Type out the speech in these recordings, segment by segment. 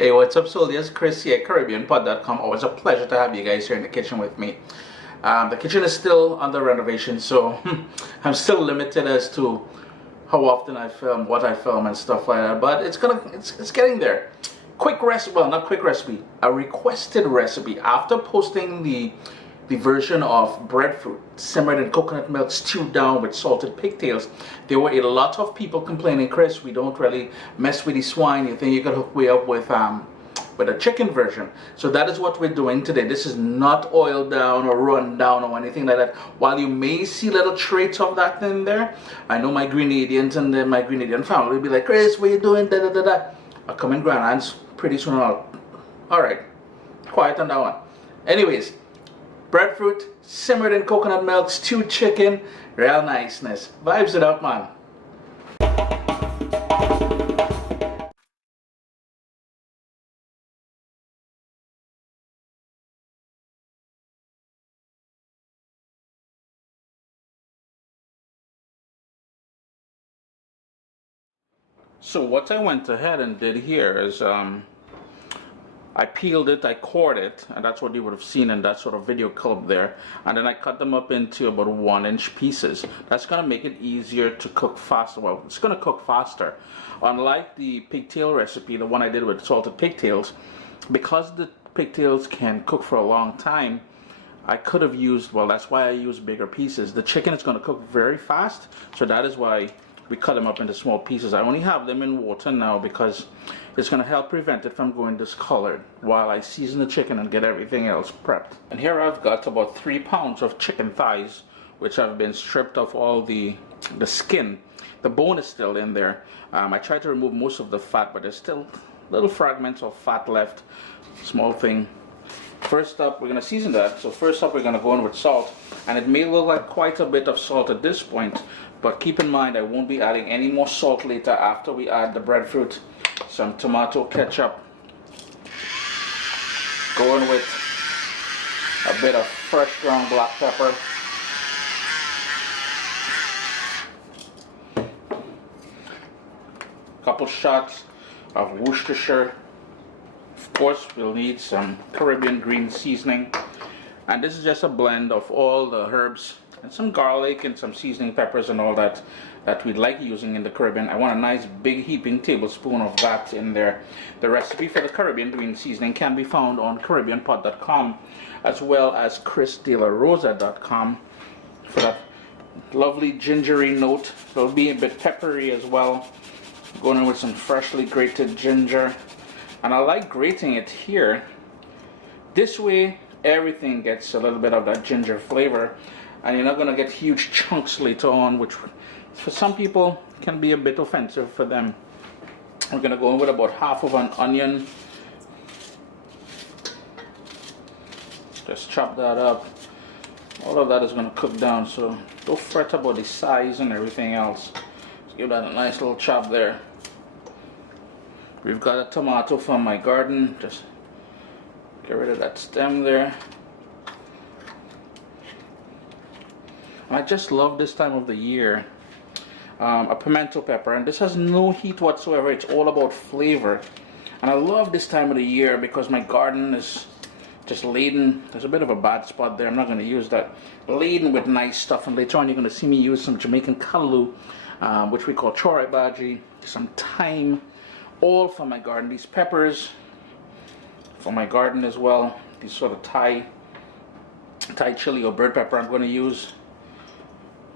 Hey, what's up, soldiers? Chris here, CaribbeanPot.com. Always a pleasure to have you guys here in the kitchen with me. The kitchen is still under renovation, so I'm still limited as to how often I film, what I film, and stuff like that. But it's getting there. Quick recipe, well, not quick recipe, a requested recipe. After posting the version of breadfruit simmered in coconut milk stewed down with salted pigtails, there were a lot of people complaining, Chris, we don't really mess with the swine. You think you could hook me up with a chicken version? So that is what we're doing today. This is not oiled down or run down or anything like that. While you may see little traits of that in there, I know my Grenadians and my Grenadian family will be like, Chris, what are you doing? Da da da da. I'll come in grand hands pretty soon. Alright, quiet on that one. Anyways, breadfruit simmered in coconut milk, stewed chicken, real niceness. Vibes it up, man. So what I went ahead and did here is I peeled it, I cored it, and that's what you would have seen in that sort of video clip there. And then I cut them up into about 1-inch pieces. That's going to make it easier to cook faster. Well, it's going to cook faster. Unlike the pigtail recipe, the one I did with salted pigtails, because the pigtails can cook for a long time, I could have used, well, that's why I use bigger pieces. The chicken is going to cook very fast, so that is why we cut them up into small pieces. I only have them in water now because it's going to help prevent it from going discolored while I season the chicken and get everything else prepped. And here I've got about 3 pounds of chicken thighs, which have been stripped of all the skin. The bone is still in there. I tried to remove most of the fat, but there's still little fragments of fat left. Small thing. First up, we're going to season that. So first up, we're going to go in with salt. And it may look like quite a bit of salt at this point, but keep in mind I won't be adding any more salt later after we add the breadfruit. Some tomato ketchup. Going with a bit of fresh ground black pepper. Couple shots of Worcestershire. Of course, we'll need some Caribbean green seasoning. And this is just a blend of all the herbs and some garlic and some seasoning peppers and all that we'd like using in the Caribbean. I want a nice big heaping tablespoon of that in there. The recipe for the Caribbean green seasoning can be found on CaribbeanPot.com as well as ChrisDelaRosa.com for that lovely gingery note. It'll be a bit peppery as well. Going in with some freshly grated ginger. And I like grating it here. This way everything gets a little bit of that ginger flavor, and you're not going to get huge chunks later on, which for some people can be a bit offensive for them. We're going to go in with about half of an onion. Just chop that up. All of that is going to cook down, so don't fret about the size and everything else. Just give that a nice little chop there. We've got a tomato from my garden. Just get rid of that stem there. I just love this time of the year. A pimento pepper, and this has no heat whatsoever. It's all about flavor. And I love this time of the year because my garden is just laden. There's a bit of a bad spot there. I'm not going to use that. Laden with nice stuff. And later on you're going to see me use some Jamaican Callaloo, which we call chore baji, some thyme, all from my garden. These peppers from my garden as well. These sort of Thai chili or bird pepper. I'm going to use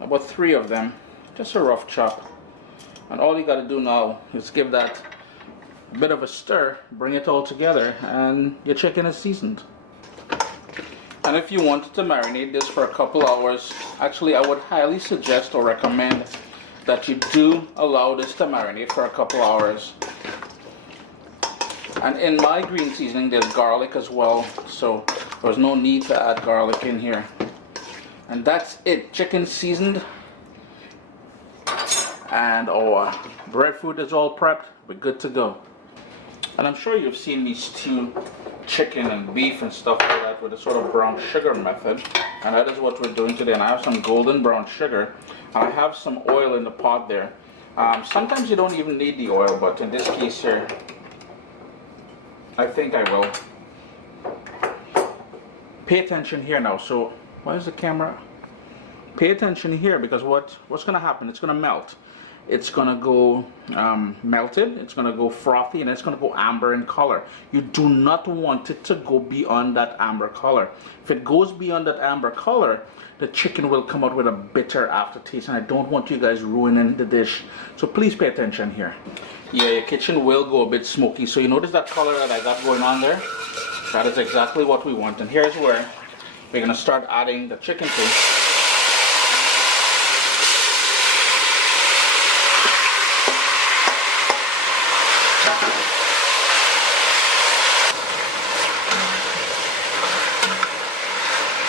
about 3 of them. Just a rough chop. And all you got to do now is give that a bit of a stir, bring it all together, and your chicken is seasoned. And if you wanted to marinate this for a couple hours, actually I would highly suggest or recommend that you do allow this to marinate for a couple hours. And in my green seasoning there's garlic as well, so there's no need to add garlic in here. And that's it, chicken seasoned. And our breadfruit is all prepped. We're good to go. And I'm sure you've seen me stew chicken and beef and stuff like that with a sort of brown sugar method. And that is what we're doing today. And I have some golden brown sugar. And I have some oil in the pot there. Sometimes you don't even need the oil, but in this case here, I think I will. Pay attention here now. So, why is the camera? Pay attention here, because what's going to happen? It's going to melt. It's going to go melted. It's going to go frothy, and it's going to go amber in color. You do not want it to go beyond that amber color. If it goes beyond that amber color, the chicken will come out with a bitter aftertaste, and I don't want you guys ruining the dish. So please pay attention here. Yeah, your kitchen will go a bit smoky. So you notice that color that I got going on there? That is exactly what we want. And here's where we're going to start adding the chicken to.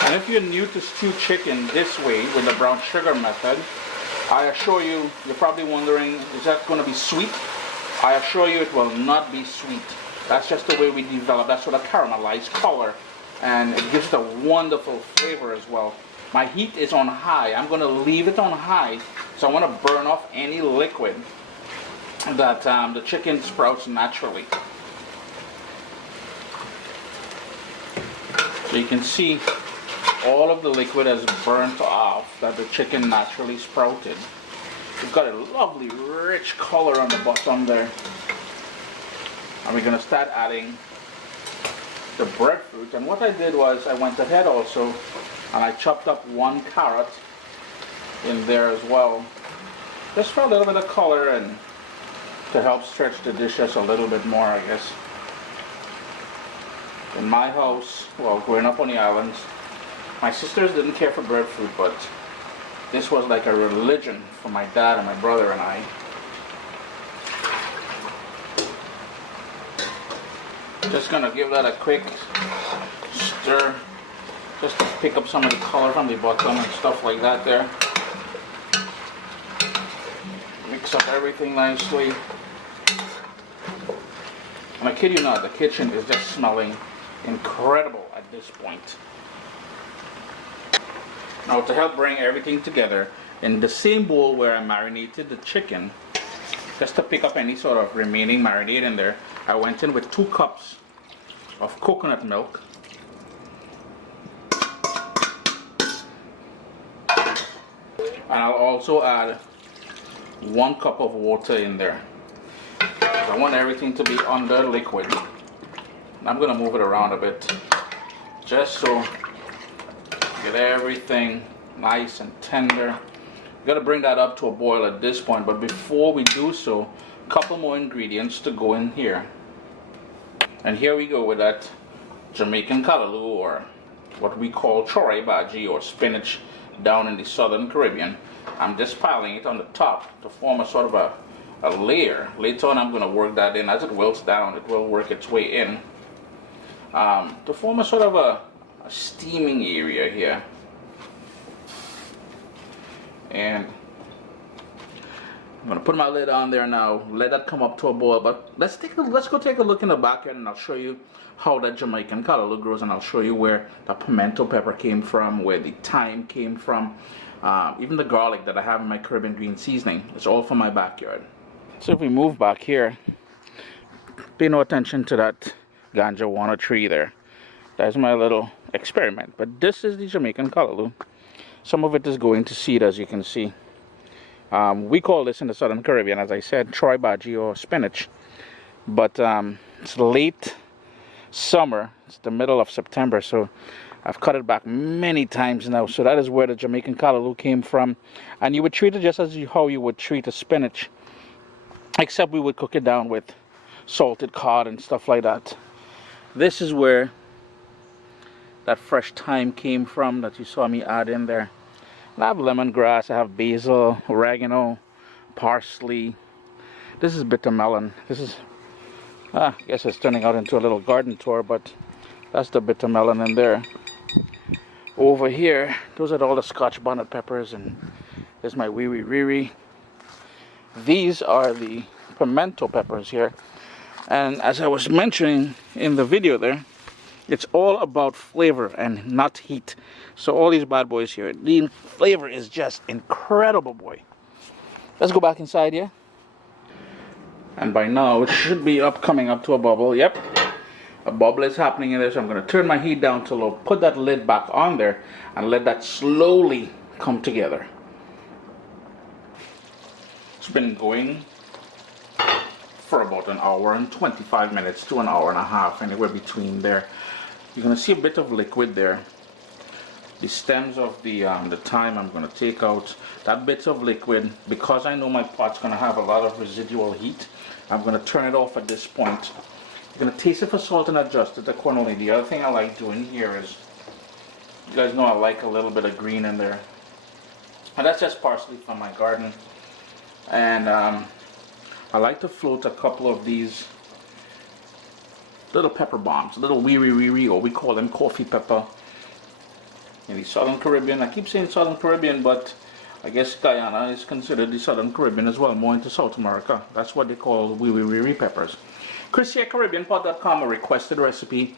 And if you're new to stew chicken this way with the brown sugar method, I assure you, you're probably wondering, is that going to be sweet? I assure you it will not be sweet. That's just the way we develop that sort of caramelized color, and it gives it a wonderful flavor as well. My heat is on high. I'm going to leave it on high, so I want to burn off any liquid that the chicken sprouts naturally. So you can see all of the liquid has burnt off that the chicken naturally sprouted. We've got a lovely rich color on the bottom there. And we're going to start adding the breadfruit. And what I did was I went ahead also and I chopped up 1 carrot in there as well. Just for a little bit of color and to help stretch the dish just a little bit more, I guess. In my house, well, growing up on the islands, my sisters didn't care for breadfruit, but this was like a religion for my dad and my brother and I. Just gonna give that a quick stir, just to pick up some of the color from the bottom and stuff like that there. Mix up everything nicely. And I kid you not, the kitchen is just smelling incredible at this point. Now, to help bring everything together, in the same bowl where I marinated the chicken, just to pick up any sort of remaining marinade in there, I went in with 2 cups of coconut milk. And I'll also add 1 cup of water in there. I want everything to be under liquid. I'm going to move it around a bit, just so get everything nice and tender. You got to bring that up to a boil at this point, but before we do so, a couple more ingredients to go in here. And here we go with that Jamaican Callaloo, or what we call chory bhaji, or spinach down in the southern Caribbean. I'm just piling it on the top to form a sort of a layer. Later on I'm going to work that in. As it wilts down, it will work its way in to form a sort of a steaming area here. And I'm gonna put my lid on there now, let that come up to a boil. But let's go take a look in the backyard, and I'll show you how that Jamaican Callaloo grows, and I'll show you where the pimento pepper came from, where the thyme came from, even the garlic that I have in my Caribbean green seasoning. It's all from my backyard. So if we move back here, pay no attention to that ganja wanna tree there. That's my little experiment. But this is the Jamaican Callaloo. Some of it is going to seed, as you can see. We call this in the southern Caribbean, as I said, chory bhaji, or spinach. But it's late summer. It's the middle of September, so I've cut it back many times now. So that is where the Jamaican Callaloo came from. And you would treat it just as how you would treat a spinach, except we would cook it down with salted cod and stuff like that. This is where that fresh thyme came from that you saw me add in there. And I have lemongrass, I have basil, oregano, parsley. This is bitter melon. This is, I guess it's turning out into a little garden tour, but that's the bitter melon in there. Over here, those are all the Scotch bonnet peppers, and there's my wiri. These are the pimento peppers here. And as I was mentioning in the video there, it's all about flavor and not heat. So all these bad boys here, the flavor is just incredible, boy. Let's go back inside, yeah? And by now it should be coming up to a bubble. Yep, A bubble is happening in there, so I'm going to turn my heat down to low, put that lid back on there, and let that slowly come together. It's been going for about an hour and 25 minutes to an hour and a half, anywhere between there. You're going to see a bit of liquid there. The stems of the thyme I'm going to take out. That bit of liquid, because I know my pot's going to have a lot of residual heat, I'm going to turn it off at this point. You're going to taste it for salt and adjust it accordingly. The other thing I like doing here is, you guys know I like a little bit of green in there. And that's just parsley from my garden. And I like to float a couple of these little pepper bombs, little wiri, or we call them coffee pepper in the Southern Caribbean. I keep saying Southern Caribbean, but I guess Guyana is considered the Southern Caribbean as well, more into South America. That's what they call wiri peppers. Chris here, CaribbeanPot.com, a requested recipe.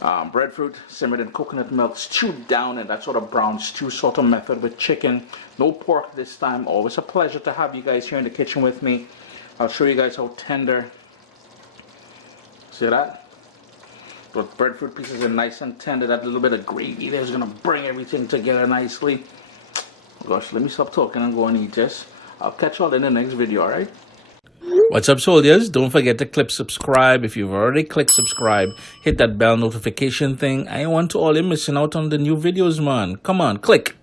Breadfruit simmered in coconut milk, stewed down in that sort of brown stew sort of method with chicken. No pork this time. Always a pleasure to have you guys here in the kitchen with me. I'll show you guys how tender. See that? Those breadfruit pieces are nice and tender. That little bit of gravy there is going to bring everything together nicely. Gosh, let me stop talking and go and eat this. I'll catch you all in the next video, alright? What's up, soldiers? Don't forget to click subscribe. If you've already clicked subscribe, hit that bell notification thing. I want to all you missing out on the new videos, man. Come on, click.